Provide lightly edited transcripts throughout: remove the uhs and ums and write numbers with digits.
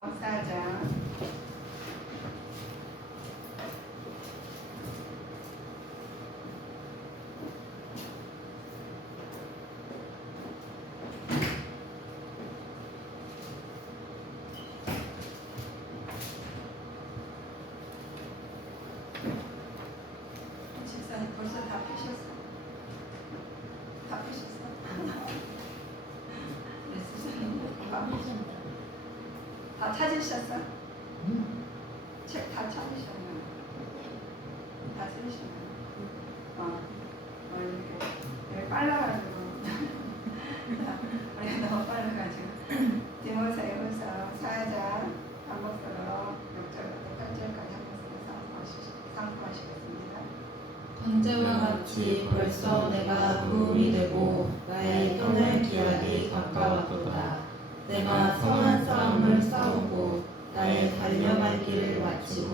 감사하자. 집사님 벌써 다 펴셨어? 다 펴셨어? 네, 집사님 다 찾으셨어? 책 다 찾으셨나요? 다 찾으셨나요? 이렇게 빨라가지고 우리가 너무 빨라가지고 디모데후서 4장 반복으로 6절부터 8절까지 한 번씩 상고하시겠습니다. 번제와 같이 벌써 내가 부음이 되고 나의 떠날 기약이 가까웠도다. 내가 선한 싸움을 싸우고 나의 달려갈 길을 마치고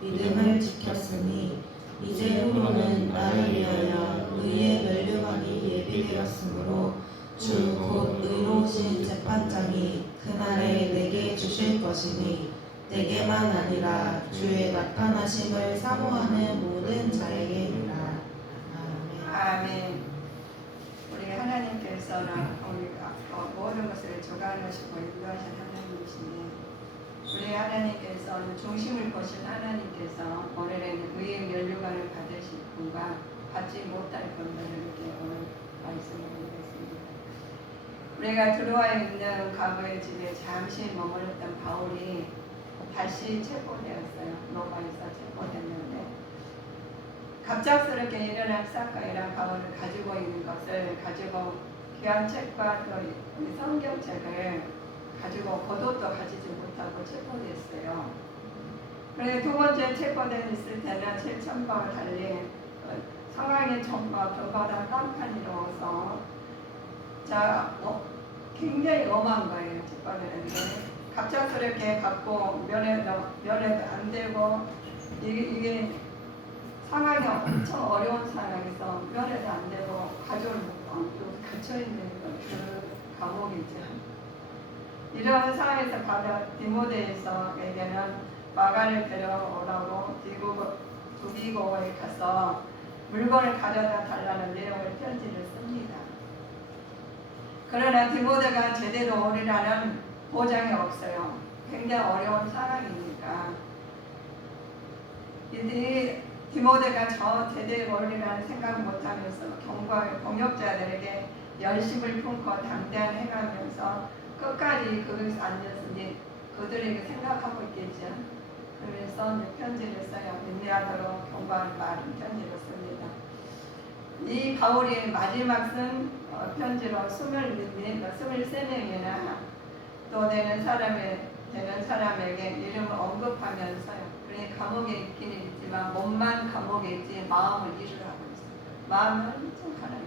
믿음을 지켰으니 이제후로는 나를 위하여 의의 면류관이 예비되었으므로 주 곧 의로우신 재판장이 그날에 내게 주실 것이니 내게만 아니라 주의 나타나심을 사모하는 모든 자에게니라. 아멘. 아멘. 우리 하나님께서는 우리가 모든 것을 주관하시고 인도하신 하나님이시니 우리 하나님께서는 중심을 보신 하나님께서 올해는 의의 면류관을 받으실 분과 받지 못할 분들에게 오늘 말씀을 드리겠습니다. 우리가 들어와 있는 과거의 집에 잠시 머물렀던 바울이 다시 체포되었어요. 로마에서 체포됐는데 갑작스럽게 일어난 사건이란 바울을 가지고 있는 것을 가지고 귀한 책과 또 성경책을 가지고 겉옷도 가지지 못하고 체포됐어요. 그런데 두 번째 체포됐을 때는 실천과 달리 상황의 전과 그보다 깜판이로워서 굉장히 엄한 거예요. 체포되는데 갑작스럽게 갖고 면회도 안 되고 이게 상황이 엄청 어려운 상황에서 면회도 안 되고 가족을 못 갇혀 있는 그 감옥이죠. 이런 상황에서 바로 디모데에서에게는 마가를 데려오라고 두비고에 가서 물건을 가져다 달라는 내용의 편지를 씁니다. 그러나 디모데가 제대로 오리라는 보장이 없어요. 굉장히 어려운 상황이니까. 이 디모데가 저 제대로 오리라는 생각 못하면서 동역자들에게 열심을 품고 당대한 행하면서 끝까지 거기서 앉았으니 그들에게 생각하고 있겠죠. 그래서 편지를 써요. 인내하도록 경고하는 말은 편지를 씁니다. 이 바울이 마지막 쓴 편지로 23명이나 또 되는 사람에게 이름을 언급하면서요. 그러니 감옥에 있기는 있지만 몸만 감옥에 있지 마음을 이루라고 있어요. 마음은 좀 가라요.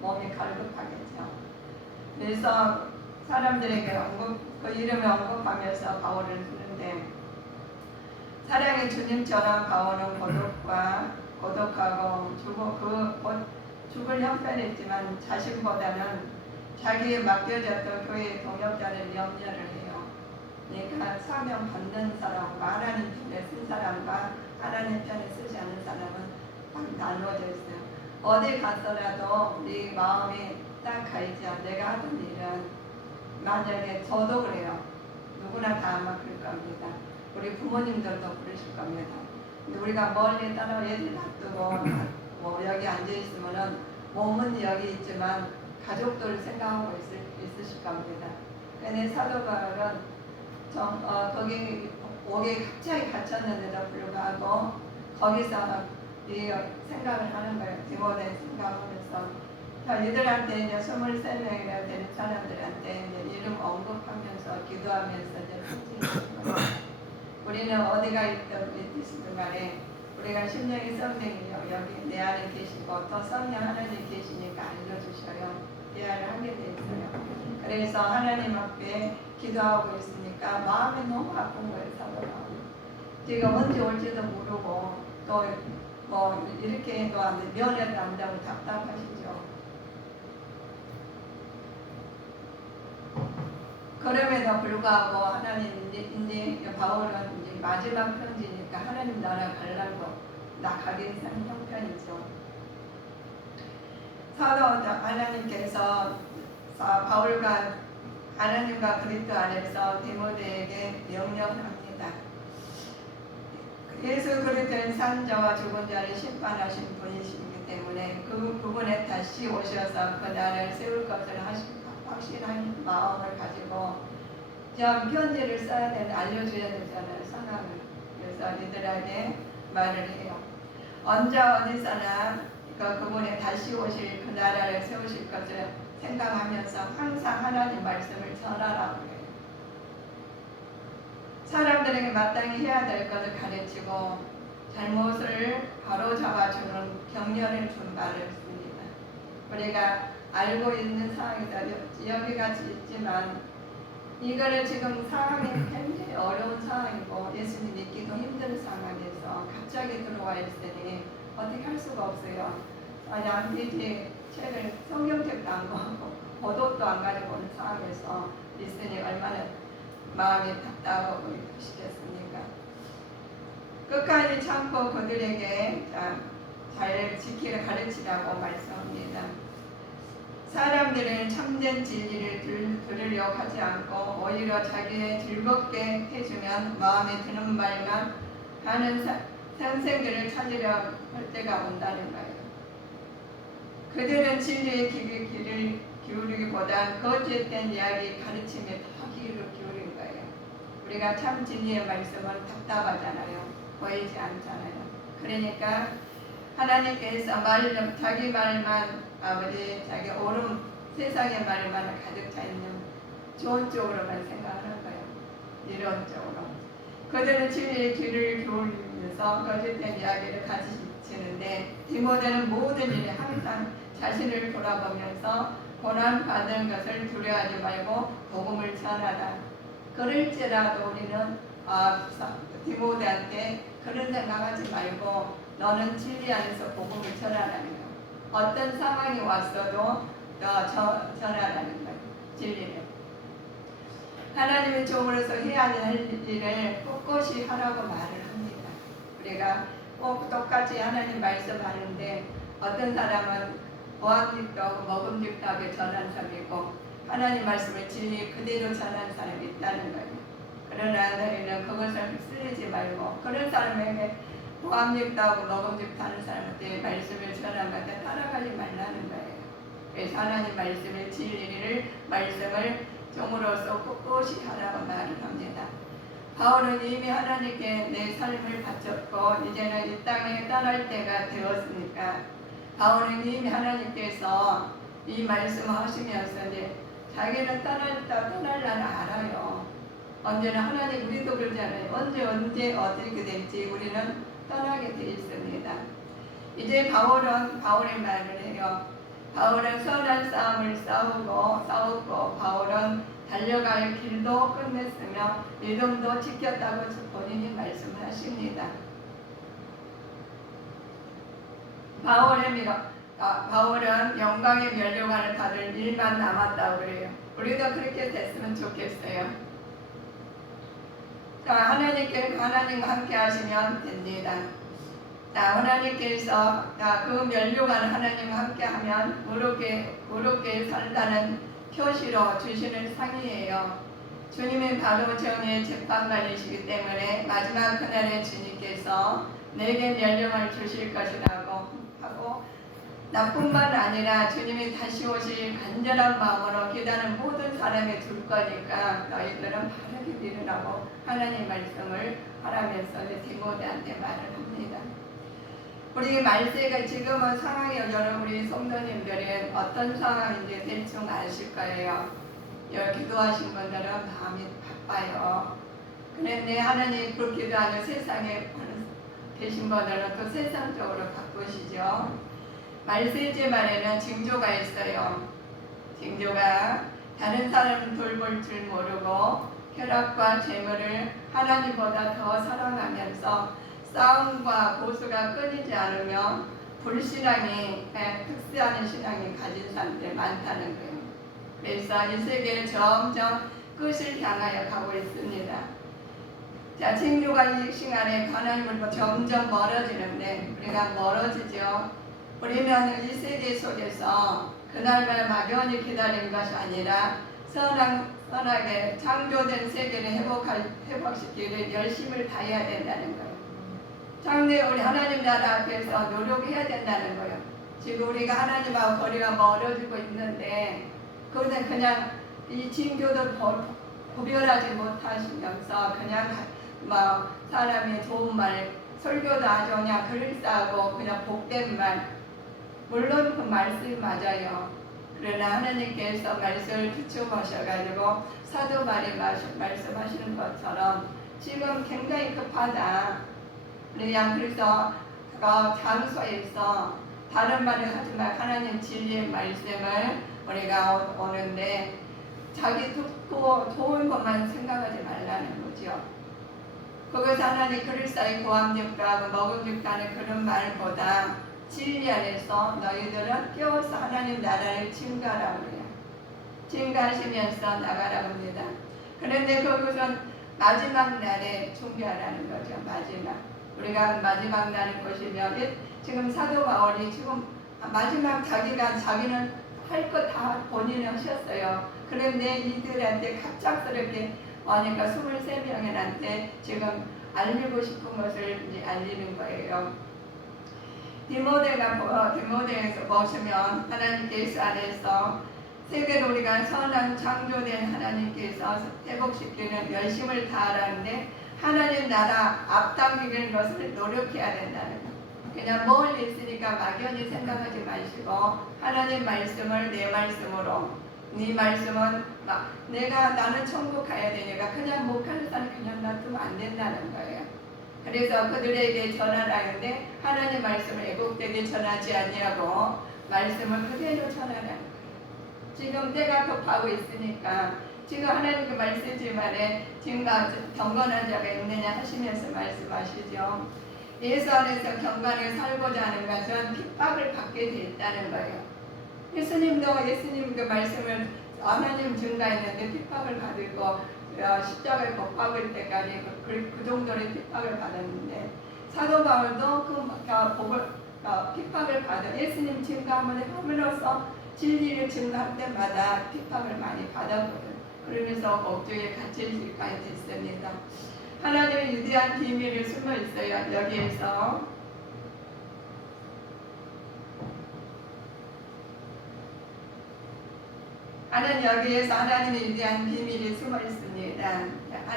몸이 갈급하겠죠. 그래서 사람들에게 그 이름을 언급하면서 바울을 쓰는데 사랑의 주님처럼 바울은 고독하고 죽을 형편이지만 자신보다는 자기에 맡겨졌던 교회의 동역자를 염려를 해요. 그러니까 사명 받는 사람과 하나님 편에 쓴 사람과 하나님 편에 쓰지 않는 사람은 딱 나누어져 있어요. 어디 갔더라도 네 마음이 딱 가있죠. 내가 하던 일은 만약에 저도 그래요. 누구나 다 아마 그럴 겁니다. 우리 부모님들도 그러실 겁니다. 근데 우리가 멀리 따라 애들 놔두고 여기 앉아있으면은 몸은 여기 있지만 가족들 생각하고 있으실 겁니다. 근데 사도 바울은 거기 옥에 갑자기 갇혔는데도 불구하고 거기서 이 생각을 하는 거예요. 디모데 생각하면서 이들한테 이제 23명이나 되는 사람들한테 이제 이름 언급하면서 기도하면서 이제 우리는 어디가 있든 간에 우리가 심령이 성령이요 여기 내 안에 계시고 또 성령 하나님 계시니까 알려주셔요. 대화를 하게 돼 있어요. 그래서 하나님 앞에 기도하고 있으니까 마음이 너무 아픈 거예요. 사도가 제가 언제 올지도 모르고 또 뭐 이렇게 해도 안 돼. 면회도 안 되고 답답하시죠. 그럼에도 불구하고 하나님 이제 바울은 이제 마지막 편지니까 하나님 나라 가려고 가기 위한 형편이죠. 사도 하나님께서 바울과 하나님과 그리스도 안에서 디모데에게 명령합니다. 예수 그리스도는 산자와 죽은 자를 심판하신 분이시기 때문에 그 부분에 다시 오셔서 그 나라를 세울 것을 확실한 마음을 가지고 좀 편지를 써야 되는 알려줘야 되잖아요, 상황을. 그래서 이들에게 말을 해요. 언제 어디서나 그분이 다시 오실 그 나라를 세우실 것을 생각하면서 항상 하나님 말씀을 전하라고 해요. 사람들에게 마땅히 해야 될 것을 가르치고 잘못을 바로잡아주는 격려를 준 말을 씁니다. 우리가 알고 있는 상황이다. 여기까지 있지만 이거를 지금 상황이 굉장히 어려운 상황이고 예수님 믿기도 힘든 상황에서 갑자기 들어와 있으니 어떻게 할 수가 없어요. 양피지 책을 성경책도 안 보고 보도도 안 가지고 오는 상황에서 있으니 얼마나 마음이 답답하고 그러시겠습니까? 끝까지 참고 그들에게 잘 지키라 가르치라고 말씀합니다. 사람들은 참된 진리를 들으려고 하지 않고 오히려 자기의 즐겁게 해주면 마음에 드는 말만 하는 선생들을 찾으려 할 때가 온다는 거예요. 그들은 진리의 귀를 기울이기보다 거짓된 이야기 가르침에 더 귀를 기울인 거예요. 우리가 참 진리의 말씀은 답답하잖아요. 보이지 않잖아요. 그러니까 하나님께서 자기 말만 아버지 자기 옳은 세상의 말만 가득 차 있는 좋은 쪽으로만 생각하는 거예요. 이런 쪽으로. 그들은 진리의 귀를 기울이면서 거짓된 이야기를 가르치는데 디모데는 모든 일에 항상 자신을 돌아보면서 고난받은 것을 두려워하지 말고 복음을 전하라. 그럴지라도 우리는 디모데한테 그런 생각하지 말고 너는 진리 안에서 복음을 전하라는 거예요. 어떤 상황이 왔어도 전하라는 거예요. 진리를. 하나님의 종으로서 해야 할 일을 꿋꿋이 하라고 말을 합니다. 우리가 꼭 똑같이 하나님 말씀하는데 어떤 사람은 보암직도 하고 먹음직도하게 전하는 사람이 있고 하나님 말씀을 진리 그대로 전하는 사람이 있다는 거예요. 그러나 너희는 그것을 휩쓸리지 말고 그런 사람에게 보암직도 하고 먹음직도 하는 사람한테 말씀을 전하는데 따라가지 말라는 거예요. 그래서 하나님 말씀의 진리를 말씀을 종으로서 꿋꿋이 하라고 말을 합니다. 바울은 이미 하나님께 내 삶을 바쳤고 이제는 이 땅에 떠날 때가 되었으니까 바울은 이미 하나님께서 이 말씀을 하시면서 이제 자기는 떠날라는 알아요. 언제나 하나님 우리도 그러잖아요. 언제 어떻게 될지 우리는 떠나게 돼 있습니다. 이제 바울의 말을 해요. 바울은 선한 싸움을 싸웠고 바울은 달려갈 길도 끝냈으며 믿음도 지켰다고 본인이 말씀하십니다. 바울은 영광의 멸류관을 받을 일만 남았다고 그래요. 우리도 그렇게 됐으면 좋겠어요. 하나님과 함께 하시면 됩니다. 하나님께서 그 멸류관 하나님과 함께 하면 무릇게 살다는 표시로 주시는 상이에요. 주님은 바로 정의 재판관이시기 때문에 마지막 그날에 주님께서 내게 멸류관을 주실 것이라고 하고 나뿐만 아니라 주님이 다시 오실 간절한 마음으로 기다리는 모든 사람에 줄 거니까 너희들은 바르게 믿으라고 하나님 말씀을 하라면서 디모데한테 말을 합니다. 우리 말세가 지금은 상황이 우리 성도님들은 어떤 상황인지 대충 아실 거예요. 여기 기도하신 분들은 마음이 바빠요. 그런데 하나님 그 기도하는 세상에 계신 분들은 또 세상적으로 바쁘시죠. 말세지 말에는 징조가 있어요. 징조가 다른 사람을 돌볼 줄 모르고 쾌락과 재물을 하나님보다 더 사랑하면서 싸움과 고수가 끊이지 않으며 불신앙이 특수하는 신앙이 가진 사람들이 많다는 거예요. 그래서 이 세계를 점점 끝을 향하여 가고 있습니다. 자, 징조가 이 시간에 하나님으로부터 점점 멀어지는데 우리가 멀어지죠. 우리는 이 세계 속에서 그날만 막연히 기다리는 것이 아니라 선하게 창조된 세계를 회복시키기를 열심을 다해야 된다는 거예요. 장래 우리 하나님 나라 앞에서 노력해야 된다는 거예요. 지금 우리가 하나님하고 거리가 멀어지고 있는데 그것은 그냥 이 징조도 구별하지 못하시면서 그냥 막 사람이 좋은 말, 설교도 아주 그냥 그럴싸하고 그냥 복된 말, 물론 그 말씀이 맞아요. 그러나 하나님께서 말씀을 비추어셔가지고 사도 바울이 말씀하시는 것처럼 지금 굉장히 급하다. 그래서 그 장소에서 다른 말을 하지만 하나님 진리의 말씀을 우리가 오는데 자기 듣고 좋은 것만 생각하지 말라는 거죠. 거기서 하나님 그럴싸히 고함죽도 하고 먹음죽도 하는 그런 말보다 진리 안에서 너희들은 깨워서 하나님 나라를 증거하라고 해요. 증거하시면서 나가라고 합니다. 그런데 그것은 마지막 날에 준비하라는 거죠. 우리가 마지막 날을 보시면 지금 사도 바울이 지금 자기는 할 것 다 본인이 하셨어요. 그런데 이들한테 갑작스럽게 와니까 23명한테 지금 알리고 싶은 것을 이제 알리는 거예요. 디모데에서 보시면 하나님께서 안에서 세계를 우리가 선한 창조된 하나님께서 회복시키는 열심을 다하라는데 하나님 나라 앞당기는 것을 노력해야 된다는 거. 그냥 멀리 있으니까 막연히 생각하지 마시고 하나님 말씀을 내 말씀으로 네 말씀은 나는 천국 가야 되니까 그냥 못 가는 사람 그냥 놔두면 안 된다는 거예요. 그래서 그들에게 전하라 하는데 하나님 말씀을 애국되게 전하지 아니하고 말씀을 그대로 전하라는 거예요. 지금 때가 급하고 있으니까 지금 하나님께 말씀지만에 지금 경건한 자가 있느냐 하시면서 말씀하시죠. 예수 안에서 경건하게 살고자 하는 것은 핍박을 받게 돼 있다는 거예요. 예수님 그 말씀을 하나님 증가했는데 핍박을 받고 십자가에 못 박을 때까지 그 정도의 핍박을 받았는데 사도 바울도 핍박을 받아 예수님 증가함으로써 진리를 증가할 때마다 핍박을 많이 받았거든요. 그러면서 옥중에 갇힐 수까지 됐습니다. 하나님의 위대한 비밀이 숨어 있어요. 여기에서 하나님의 위대한 비밀이 숨어 있습니다.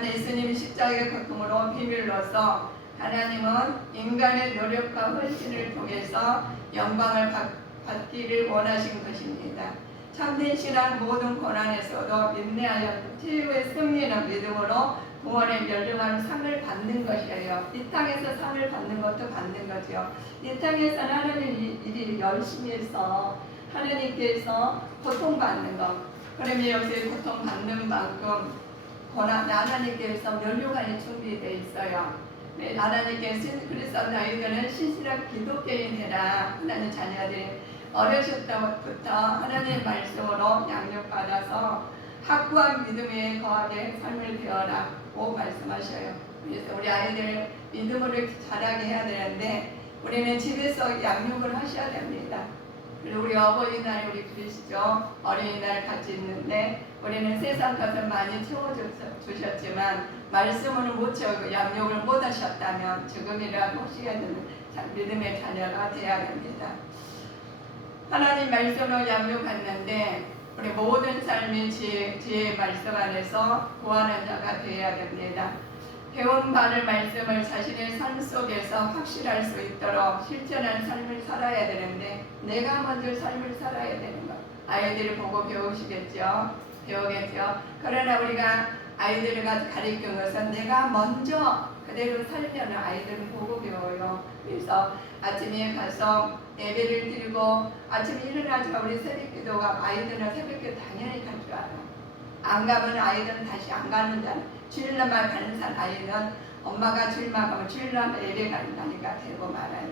예수님이 십자가의 고통으로 비밀로서 하나님은 인간의 노력과 헌신을 통해서 영광을 받기를 원하신 것입니다. 참된 신앙 모든 고난에서도 인내하여 최후의 승리는 믿음으로 구원의 멸류관 상을 받는 것이에요. 이 땅에서 상을 받는 것도 받는 거죠. 이 땅에서는 하나님 일이 열심히 해서 하나님께서 고통받는 것. 그러면 요새 고통받는 만큼 하나님께서 멸류관이 준비되어 있어요. 하나님께서 그래서 너희들은 신실한 기독교인 해라. 하나님 자녀들이 어렸을 때부터 하나님의 말씀으로 양육받아서 확고한 믿음에 거하게 삶을 되어라고 말씀하셔요. 그래서 우리 아이들 믿음으로 자라게 해야 되는데 우리는 집에서 양육을 하셔야 됩니다. 그리고 우리 어버이날 우리 그러시죠. 어린이날 같이 있는데 우리는 세상 것을 많이 채워주셨지만 말씀으로 못 채우고 양육을 못 하셨다면 지금이라도 혹시야 되는 믿음의 자녀가 되어야 됩니다. 하나님 말씀으로 양육했는데 우리 모든 삶의 지혜의 말씀 안에서 구하는 자가 되어야 됩니다. 배운 바를 말씀을 자신의 삶 속에서 확실할 수 있도록 실천한 삶을 살아야 되는데 내가 먼저 삶을 살아야 되는 것. 아이들을 보고 배우겠죠. 그러나 우리가 아이들을 가르치는 것은 내가 먼저 그대로 살면 아이들은 보고 배워요. 그래서 아침에 가서 예배를 드리고 아침에 일어나서 우리 새벽기도가 아이들은 새벽기도 당연히 갈 줄 알아. 안 가면 아이들은 다시 안 가는 자. 주일날만 가는 아이는 엄마가 주일만 가면 주일날 예배 간다니까 되고 말아요.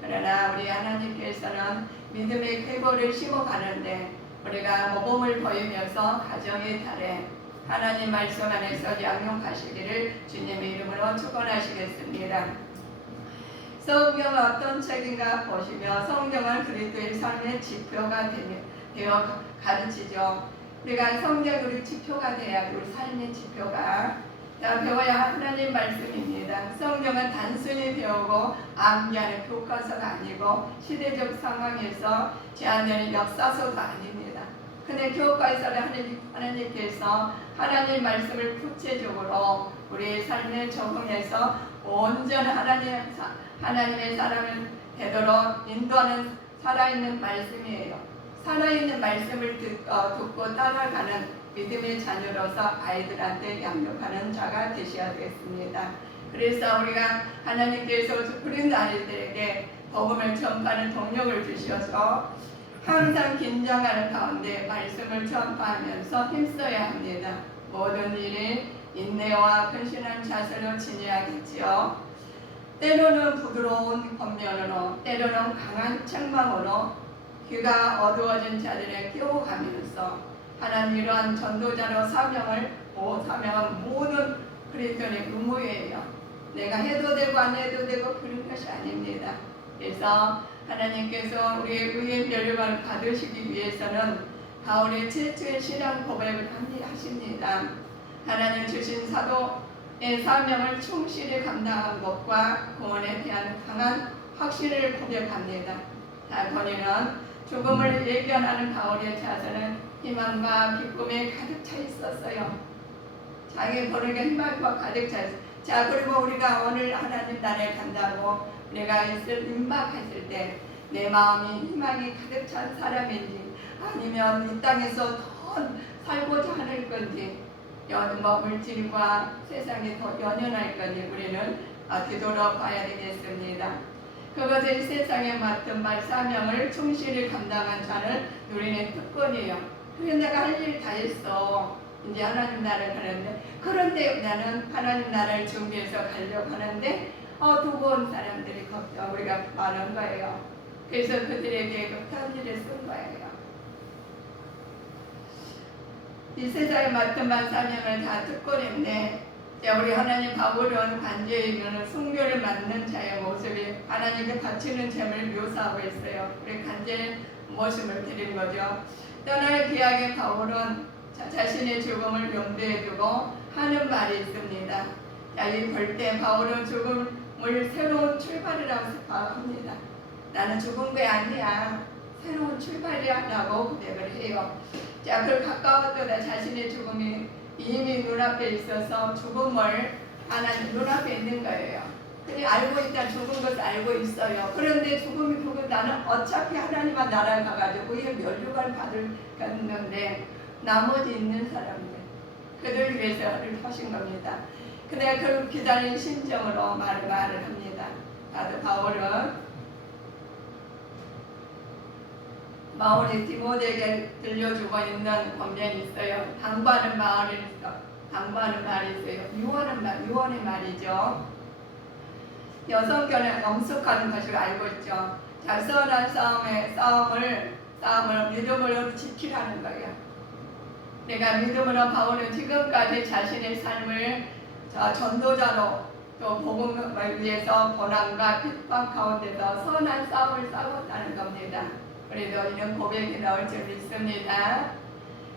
그러나 우리 하나님께서는 믿음의 궤보를 심어가는데 우리가 모범을 보이면서 가정의 달에 하나님 말씀 안에서 양육하시기를 주님의 이름으로 축원하시겠습니다. 성경은 어떤 책인가 보시며 성경은 그리스도의 삶의 지표가 되어 가르치죠. 우리가 성경이 우리 지표가 돼야 우리 삶의 지표가 배워야 하나님 말씀입니다. 성경은 단순히 배우고 암기하는 교과서가 아니고 시대적 상황에서 제한되는 역사서도 아닙니다. 근데 교과서를 하나님께서 하나님 말씀을 구체적으로 우리의 삶에 적용해서 온전한 하나님의 사람을 되도록 인도하는 살아있는 말씀이에요. 살아있는 말씀을 듣고 따라가는 믿음의 자녀로서 아이들한테 양육하는 자가 되셔야 되겠습니다. 그래서 우리가 하나님께서 부른 아이들에게 복음을 전파하는 동력을 주셔서 항상 긴장하는 가운데 말씀을 전파하면서 힘써야 합니다. 모든 일에 인내와 근신한 자세로 지내야겠지요. 때로는 부드러운 권면으로, 때로는 강한 책망으로 귀가 어두워진 자들의 깨워가면서 하나님 이러한 전도자로 사명은 모든 그리스도인의 의무예요. 내가 해도 되고 안 해도 되고 그런 것이 아닙니다. 그래서 하나님께서 우리의 의의 멸류관을 받으시기 위해서는 바울의 최초의 신앙 고백을 하십니다. 하나님 주신 사도의 사명을 충실히 감당한 것과 구원에 대한 강한 확신을 고백합니다. 본인은 죽음을 예견하는 바울의 자세는 희망과 기쁨에 가득 차 있었어요. 자기 본인의 희망과 가득 차 있었어요. 자, 그리고 우리가 오늘 하나님 나라에 간다고 내가 임박했을 때 내 마음이 희망이 가득 찬 사람인지 아니면 이 땅에서 더 살고자 하는 건지 물질과 세상에 더 연연할 건지 우리는 되돌아봐야 되겠습니다. 그것을 세상에 맡은 말 사명을 충실히 감당한 자는 누리는 특권이에요. 그래 내가 할 일 다 했어. 이제 하나님 나라를 가는데 그런데 나는 하나님 나라를 준비해서 가려고 하는데 두고 사람들이 우리가 많은 거예요. 그래서 그들에게 그 편지를 쓴 거예요. 이 세상에 맡은 바 사명을 다 특권인데 우리 하나님 바울은 간제에는 순교를 맡는 자의 모습이 하나님께 바치는 재물을 묘사하고 있어요. 우리 간제 모습을 드린 거죠. 떠날 기약의 바울은 자신의 죽음을 염두에 두고 하는 말이 있습니다. 이 볼 때 바울은 죽음을 새로운 출발이라고 생각합니다. 나는 죽은 게 아니야. 새로운 출발이야 라고 고백을 해요. 자, 그걸 가까웠더라 자신의 죽음이 이미 눈앞에 있어서 죽음을 하나님 눈앞에 있는 거예요. 근데 알고 있다 죽은 것을 알고 있어요. 그런데 죽음이 그거 나는 어차피 하나님과 나라에 가가지고 이 멸류관을 받을겠는데 나머지 있는 사람들 그들 위해서 하신 겁니다. 근데 그 기다린 심정으로 말을 합니다. 바울이 디모데에게 들려주고 있는 권면이 있어요. 당부하는 말이 있어요. 유언의 말이죠. 여성견에 엄숙한 것을 알고 있죠. 선한 싸움을 믿음으로 지키라는 거예요. 내가 믿음으로 바울은 지금까지 자신의 삶을 전도자로 또 복음을 위해서 고난과 핍박 가운데서 선한 싸움을 싸웠다는 겁니다. 그래도 이런 고백이 나올 줄 믿습니다.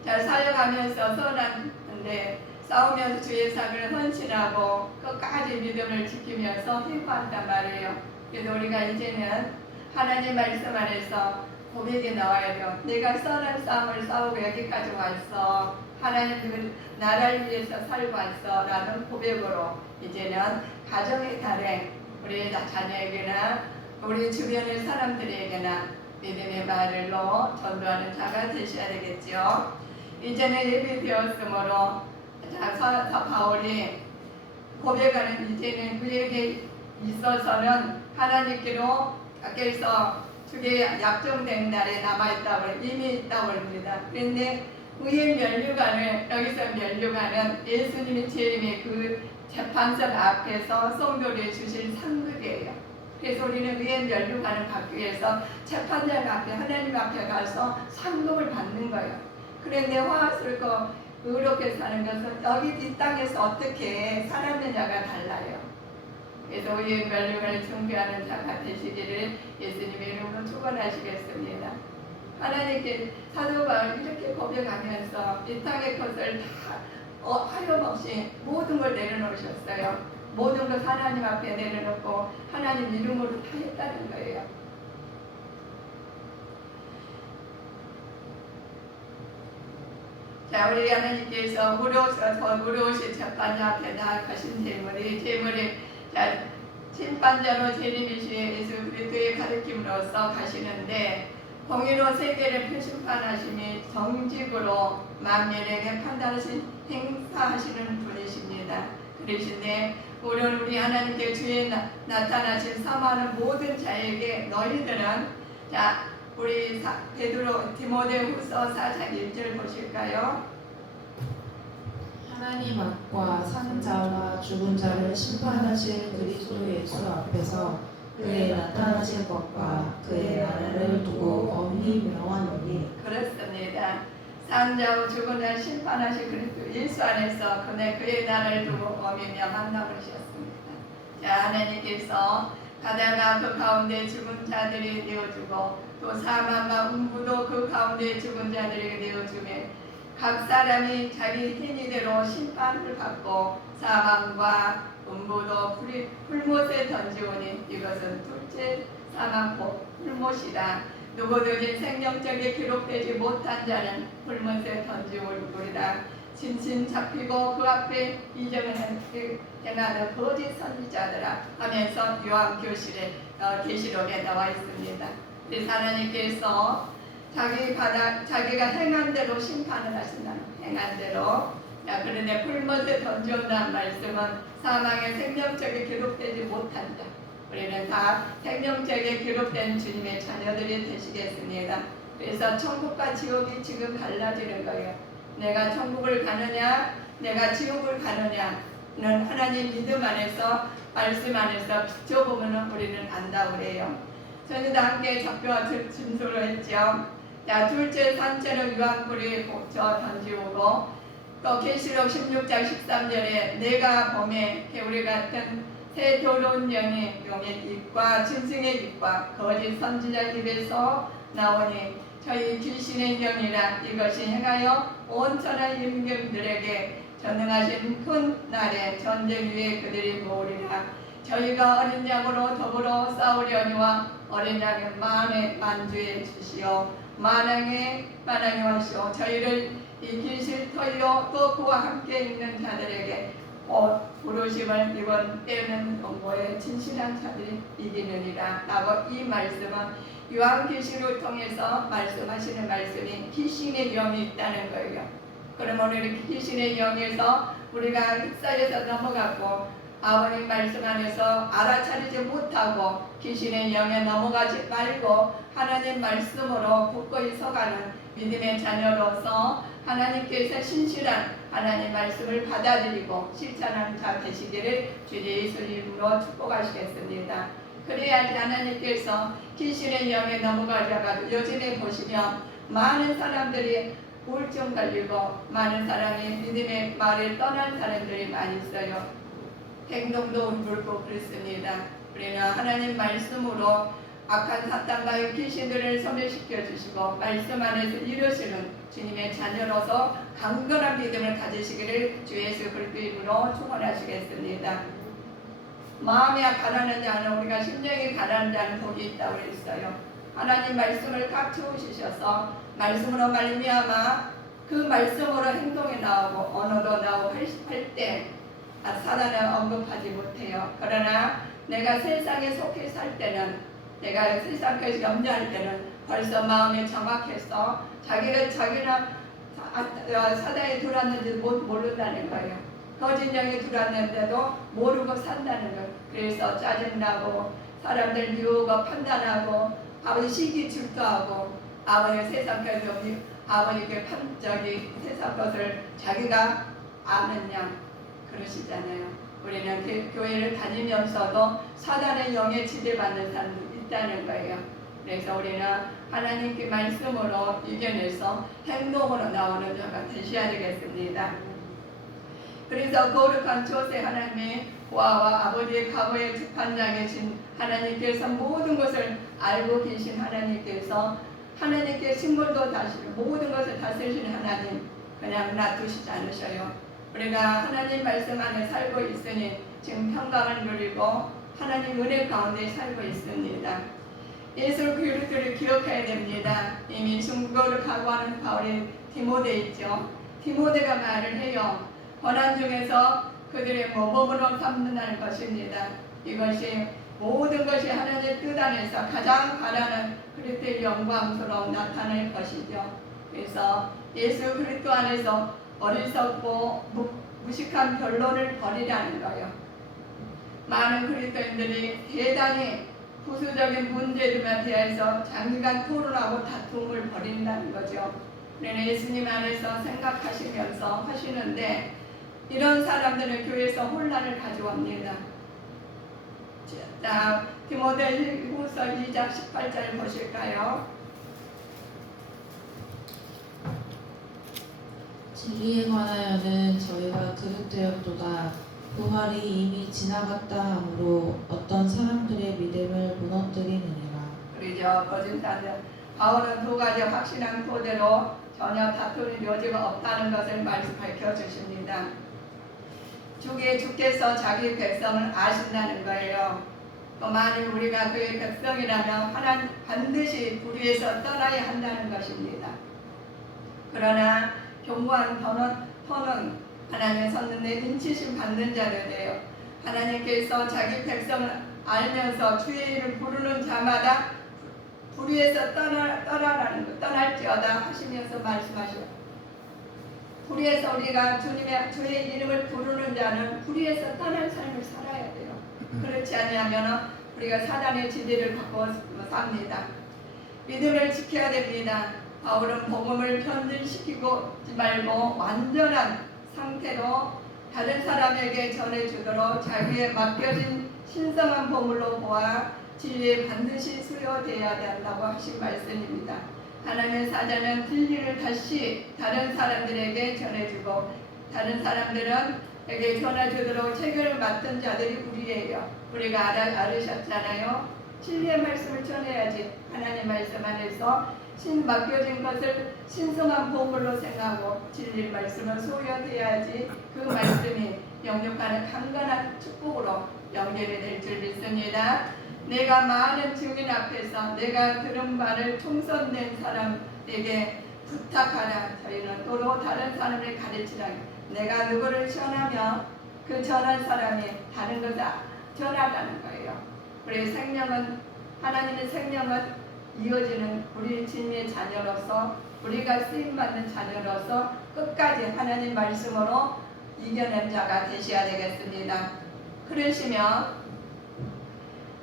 사역하면서 선한데 싸우면서 주의 사역을 헌신하고 끝까지 믿음을 지키면서 힘받단 말이에요. 그래서 우리가 이제는 하나님 말씀 안에서 고백이 나와야 돼요. 내가 선한 싸움을 싸우고 여기까지 왔어. 하나님 나라를 위해서 살고 왔어. 라는 고백으로 이제는 가정의 달에 우리 자녀에게나 우리 주변의 사람들에게나 믿음의 말로 전도하는 자가 되셔야 되겠죠. 이제는 예비되었으므로 바울이 고백하는 이제는 그에게 있어서는 하나님께로 밖에서 주게 약정된 날에 남아있다고 이미 있다고 합니다. 그런데 의의 멸류관을 여기서 멸류관은 예수님의 재림의 그 재판석 앞에서 성도를 주실 상급이에요. 그래서 우리는 의의 멸류관을 받기 위해서 재판장 앞에 하나님 앞에 가서 상급을 받는 거예요. 그런데 화스럽고 의롭게 사는 것은 여기 이 땅에서 어떻게 살았느냐가 달라요. 그래서 우리의 멸류관을 준비하는 자가 되시기를 예수님의 이름으로 축원하시겠습니다. 하나님께 사도 바울 이렇게 고백하면서 이 땅의 것을 다 하염없이 모든 걸 내려놓으셨어요. 모든 것 하나님 앞에 내려놓고 하나님 이름으로 다 했다는 거예요. 자, 우리 하나님께서 물어오신 재판자 앞에 나아가신 제물이 자, 심판자로 재림이신 예수 그리스도의 가르침으로서 가시는데 공의로 세계를 표심판하시니 정직으로 만민에게 판단하신 행사하시는 분이십니다. 그러시네 오늘 우리 하나님께 주에 나타나신 사모하는 모든 자에게 너희들은 자 우리 베드로 디모데후서 4장 1절 보실까요? 하나님 앞과 사는 자와 죽은 자를 심판하실 그리스도 예수 앞에서 그의 나타나실 것과 그의 나라를 두고 엄히 명하노니. 그렇습니다. 사는 자와 죽은 자를 심판하실 그리스도 예수 안에서 그의 나라를 두고 엄히 명한다고 그러셨습니다. 자, 하나님께서 가다가 그 가운데 죽은 자들이 내어주고 또 사망과 음부도 그 가운데 죽은 자들에게 내어주매 각 사람이 자기 행위대로 심판을 받고 사망과 음부도 풀못에 던지오니 이것은 둘째 사망 풀못이라. 누구든지 생명적에 기록되지 못한 자는 풀못에 던지오리라. 진심 잡히고 그 앞에 이정을 행하는 거짓 선지자들아 하면서 요한교실에 계시록에 나와 있습니다. 그래서 하나님께서 자기가 행한 대로 심판을 하신다는 행한 대로. 그런데 풀못에 던져온다는 말씀은 사망의 생명책에 기록되지 못한 자 우리는 다 생명책에 기록된 주님의 자녀들이 되시겠습니다. 그래서 천국과 지옥이 지금 갈라지는 거예요. 내가 천국을 가느냐 내가 지옥을 가느냐는 하나님 믿음 안에서 말씀 안에서 비춰보면 우리는 안다고 그래요. 저희도 함께 적교와 진술을 했죠. 자, 둘째 산채는 유황불이 던지오고 또 계시록 16장 13절에 내가 봄에 개구리 같은 새 더러운 영의 입과 짐승의 입과 거짓 선지자 입에서 나오니 저희 귀신의 영이라. 이것이 행하여 온천한 임금들에게 전능하신 큰 날에 전쟁 위에 그들이 모으리라. 저희가 어린 양으로 더불어 싸우려니와 어린 양의 마음에 만주해 주시오. 만왕의 하시오. 저희를 이기실 터이요 또 그와 함께 있는 자들에게 부르심을 이번 때는 공고에 진실한 자들이 이기느니라. 라고 이 말씀은 요한계시를 통해서 말씀하시는 말씀이 귀신의 영이 있다는 거예요. 그러면 우리 귀신의 영에서 우리가 흑사에서 넘어갔고 아버님 말씀 안에서 알아차리지 못하고 귀신의 영에 넘어가지 말고 하나님 말씀으로 굳건히 서가는 믿음의 자녀로서 하나님께서 신실한 하나님 말씀을 받아들이고 실천하는 자 되시기를 주 예수님으로 축복하시겠습니다. 그래야지 하나님께서 귀신의 영에 넘어가자가 요즘에 보시면 많은 사람들이 우울증 걸리고 많은 사람이 믿음의 말을 떠난 사람들이 많이 있어요. 행동도 울고 그렇습니다. 우리는 하나님 말씀으로 악한 사탄과의 귀신들을 소멸시켜 주시고 말씀 안에서 이루시는 주님의 자녀로서 강건한 믿음을 가지시기를 주 예수 그리스도 이름으로 축원하시겠습니다. 마음이 가난한 자는 우리가 심령이 가난한 자는 복이 있다고 했어요. 하나님 말씀을 꽉 채우시셔서 말씀으로 말미암아 그 말씀으로 행동이 나오고 언어도 나오고 할 때 사단은 언급하지 못해요. 그러나 내가 세상에 속해 살 때는 내가 세상까지 염려할 때는 벌써 마음이 정확해서 자기는 사단에 들어왔는지 모른다는 거예요. 거짓 영이 들어왔는데도 모르고 산다는 거예요. 그래서 짜증나고 사람들 미우고 판단하고 아버지 시기 질투하고 아버지 세상까지 아버지께 세상 것을 자기가 아느냐 그러시잖아요. 우리는 교회를 다니면서도 사단의 영에 지배받는 사람도 있다는 거예요. 그래서 우리는 하나님께 말씀으로 이겨내서 행동으로 나오는 자가 되셔야 되겠습니다. 그래서 거룩한 조세 하나님의 보아와 아버지의 과거의 재판장이신 하나님께서 모든 것을 알고 계신 하나님께서 하나님께 식물도 다시고 모든 것을 다스리시는 하나님 그냥 놔두시지 않으셔요. 우리가 하나님 말씀 안에 살고 있으니 지금 평강을 누리고 하나님 은혜 가운데 살고 있습니다. 예수 그리스도를 기억해야 됩니다. 이미 순교를 각오하는 바울이 디모데 있죠. 디모데가 말을 해요. 고난 중에서 그들의 모범으로 삼는다는 것입니다. 이것이 모든 것이 하나님의 뜻 안에서 가장 바라는 그리스도의 영광스러운 나타낼 것이죠. 그래서 예수 그리스도 안에서 어리석고 무식한 변론을 버리라는 거예요. 많은 그리스도인들이 대단히 부수적인 문제들에 대해서 장기간 토론하고 다툼을 벌인다는 거죠. 그러나 예수님 안에서 생각하시면서 하시는데 이런 사람들은 교회에서 혼란을 가져옵니다. 자, 디모데후서 2장 18절 보실까요? 진리에 관하여는 저희가 그릇되었도다. 부활이 이미 지나갔다 하므로 어떤 사람들의 믿음을 무너뜨리느니라. 그러죠. 거짓말들. 바울은 두 가지 확실한 토대로 전혀 다투는 여지가 없다는 것을 밝혀주십니다. 주께서 자기 백성을 아신다는 거예요. 또 만일 우리가 그의 백성이라면 하나님 반드시 불의에서 떠나야 한다는 것입니다. 그러나 견고한 터는 하나님의 섰는데 인치심 받는 자들 돼요. 하나님께서 자기 백성을 알면서 주의 이름 부르는 자마다 불의에서 떠날지어다 하시면서 말씀하셔요. 불의에서 우리가 주의 이름을 부르는 자는 불의에서 떠날 삶을 살아야 돼요. 그렇지 않으면 우리가 사단의 지대를 바꿔 삽니다. 믿음을 지켜야 됩니다. 바울은 복음을 변질시키고 말고 완전한 상태로 다른 사람에게 전해주도록 자기의 맡겨진 신성한 보물로 보아 진리에 반드시 수여되어야 된다고 하신 말씀입니다. 하나님의 사자는 진리를 다시 다른 사람들에게 전해주고 다른 사람들에게 전해주도록 책을 맡은 자들이 우리예요. 우리가 알으셨잖아요. 진리의 말씀을 전해야지. 하나님 말씀 안에서 맡겨진 것을 신성한 보물로 생각하고 진리의 말씀을 소유해야지 그 말씀이 영육하는 강건한 축복으로 연결이 될 줄 믿습니다. 내가 많은 증인 앞에서 내가 들은 바를 총선된 사람에게 부탁하라. 저희는 또로 다른 사람을 가르치라. 내가 누구를 전하며 그 전한 사람이 다른 것을 전하라는 거예요. 우리 생명은 하나님의 생명은 이어지는 우리 진리의 자녀로서 우리가 쓰임받는 자녀로서 끝까지 하나님 말씀으로 이겨낸 자가 되셔야 되겠습니다. 그러시면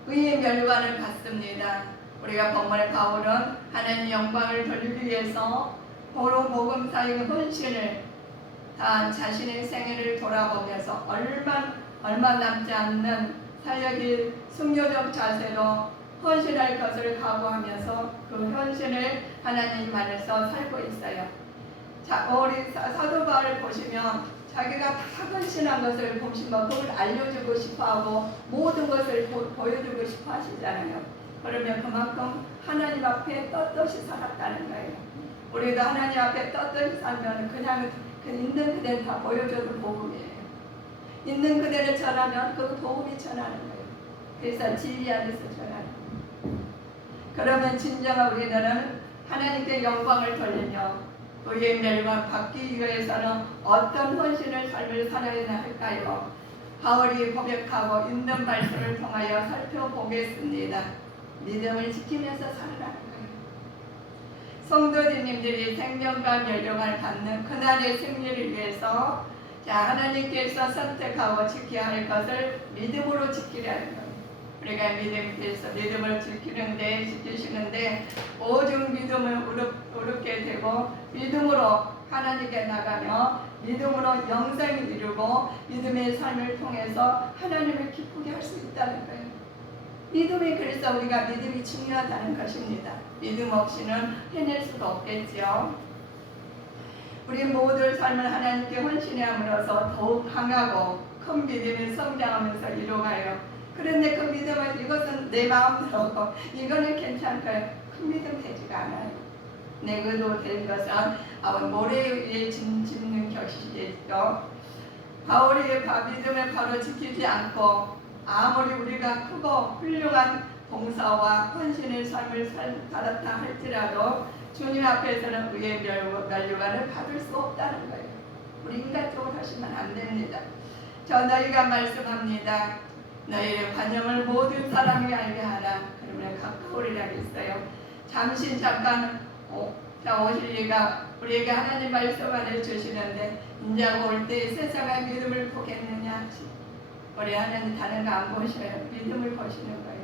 의의 멸관을 받습니다. 우리가 본문의 바울은 하나님 영광을 돌리기 위해서 도로 복음사의 헌신을 다한 자신의 생애를 돌아보면서 얼마 남지 않는 사역의 순교적 자세로 헌신할 것을 각오하면서 그 헌신을 하나님 안에서 살고 있어요. 자, 우리 사도 바울을 보시면 자기가 다 헌신한 것을 보시면 그걸 알려주고 싶어하고 모든 것을 보여주고 싶어 하시잖아요. 그러면 그만큼 하나님 앞에 떳떳이 살았다는 거예요. 우리도 하나님 앞에 떳떳이 살면 그냥 있는 그대로 다 보여줘도 복음이에요. 있는 그대로 전하면 그 복음이 전하는 거예요. 그래서 진리 안에서 전하는 거예요. 그러면 진정한 우리는 하나님께 영광을 돌리며 의의 멸관 받기 위해서는 어떤 헌신의 삶을 살아야 할까요? 바울이 고백하고 있는 말씀을 통하여 살펴보겠습니다. 믿음을 지키면서 살아가는 거예요. 성도님들이 생명과 멸망을 받는 그날의 승리를 위해서 하나님께서 선택하고 지켜야 할 것을 믿음으로 지키라는 거예요. 우리가 믿음을 지키시는데 오직 믿음을 어렵게 되고 믿음으로 하나님께 나가며 믿음으로 영생을 이루고 믿음의 삶을 통해서 하나님을 기쁘게 할 수 있다는 거예요. 믿음이 그래서 우리가 믿음이 중요하다는 것입니다. 믿음 없이는 해낼 수가 없겠죠. 우리 모든 삶을 하나님께 헌신함으로써 더욱 강하고 큰 믿음이 성장하면서 이루어가요. 그런데 그 믿음은 이것은 내 마음대로 이거는 괜찮고요. 큰 믿음 되지가 않아요. 내 의도 된 것은 모래 위에 짓는 것이겠죠. 바울이 믿음을 바로 지키지 않고 아무리 우리가 크고 훌륭한 봉사와 헌신의 삶을 살았다 할지라도 주님 앞에서는 의의 면류관을 받을 수 없다는 거예요. 우리 인간적으로 하시면 안 됩니다. 저 너희가 말씀합니다. 너희의 관념을 모든 사람이 알게 하라. 그러면 가까우리라 했어요. 잠깐 오실리가 우리에게 하나님 말씀을 주시는데 이제 올 때 세상의 믿음을 보겠느냐? 우리 하나님 다른 거 안 보셔요. 믿음을 보시는 거예요.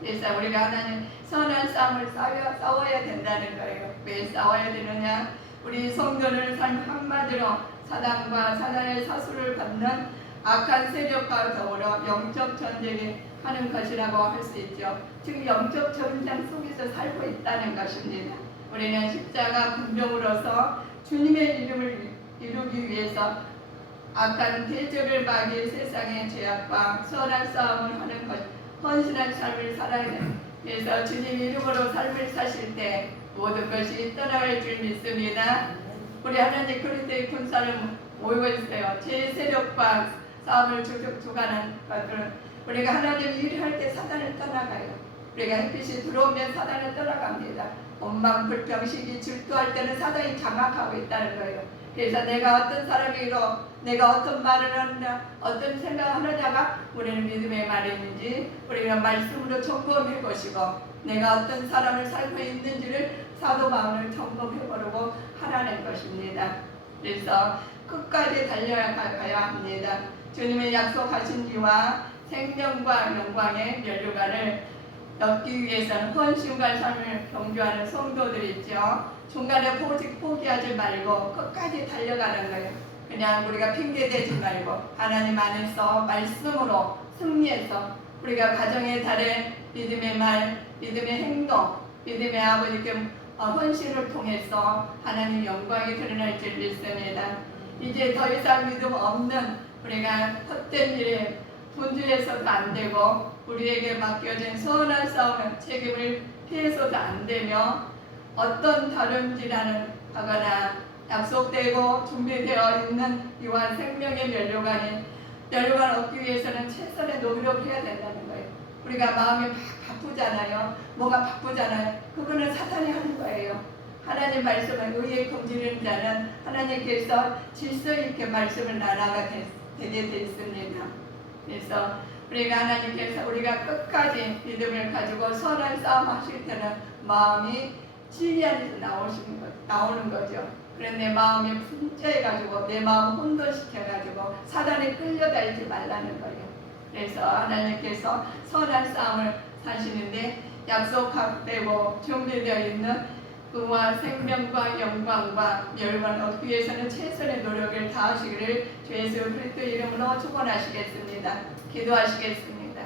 그래서 우리가 하나님 선한 싸움을 싸워야 된다는 거예요. 왜 싸워야 되느냐? 우리 성도는 삶 한마디로 사단과 사단의 사수를 받는 악한 세력과 더불어 영적 전쟁을 하는 것이라고 할 수 있죠. 지금 영적 전쟁 속에서 살고 있다는 것입니다. 우리는 십자가 군병으로서 주님의 이름을 이루기 위해서 악한 대적을 막이 세상의 죄악과 선한 싸움을 하는 것, 헌신한 삶을 살아야 됩니다. 그래서 주님 이름으로 삶을 사실 때 모든 것이 떠나갈 줄 믿습니다. 우리 하나님 그리스도의 군사를 모이고 있어요. 제 세력과 싸움을 주관하는 것들은 우리가 하나님 일할 때 사단을 떠나가요. 우리가 햇빛이 들어오면 사단을 떠나갑니다. 원망, 불평, 시기, 질투할 때는 사단이 장악하고 있다는 거예요. 그래서 내가 어떤 사람이로 내가 어떤 말을 하느냐 어떤 생각을 하느냐가 우리는 믿음의 말인지 우리가 말씀으로 점검해 보시고 내가 어떤 사람을 살고 있는지를 사도 바울을 점검해 보려고 하라는 것입니다. 그래서 끝까지 달려가야 합니다. 주님의 약속하신 지와 생명과 영광의 면류관을 얻기 위해서는 헌신과 삶을 경주하는 성도들이 있죠. 중간에 포기하지 말고 끝까지 달려가는 거예요. 그냥 우리가 핑계대지 말고 하나님 안에서 말씀으로 승리해서 우리가 가정의 달에 믿음의 말, 믿음의 행동, 믿음의 아버지께 헌신을 통해서 하나님 영광이 드러날 줄 믿습니다. 이제 더 이상 믿음 없는 우리가 헛된 일에 분주해서도 안 되고 우리에게 맡겨진 선한 싸움의 책임을 피해서도 안 되며 어떤 다름질하는 하거나 약속되고 준비되어 있는 이와 생명의 면류관 얻기 위해서는 최선의 노력을 해야 된다는 거예요. 우리가 마음이 바쁘잖아요. 뭐가 바쁘잖아요. 그거는 사탄이 하는 거예요. 하나님 말씀을 의에 금지는 자는 하나님께서 질서 있게 말씀을 나라가 되게 되어 있습니다. 그래서 우리가 하나님께서 우리가 끝까지 믿음을 가지고 선한 싸움 하실 때는 마음이 진리 안에서 나오는 거죠. 그래서 내 마음이 분주해가지고 내 마음 혼돈시켜가지고 사단에 끌려다니지 말라는 거예요. 그래서 하나님께서 선한 싸움을 사시는데 약속되고 준비되어 있는 의와 생명과 영광과 멸관을 얻기 위해서는 최선의 노력을 다하시기를 주 예수 그리스도 이름으로 축원하시겠습니다. 기도하시겠습니다.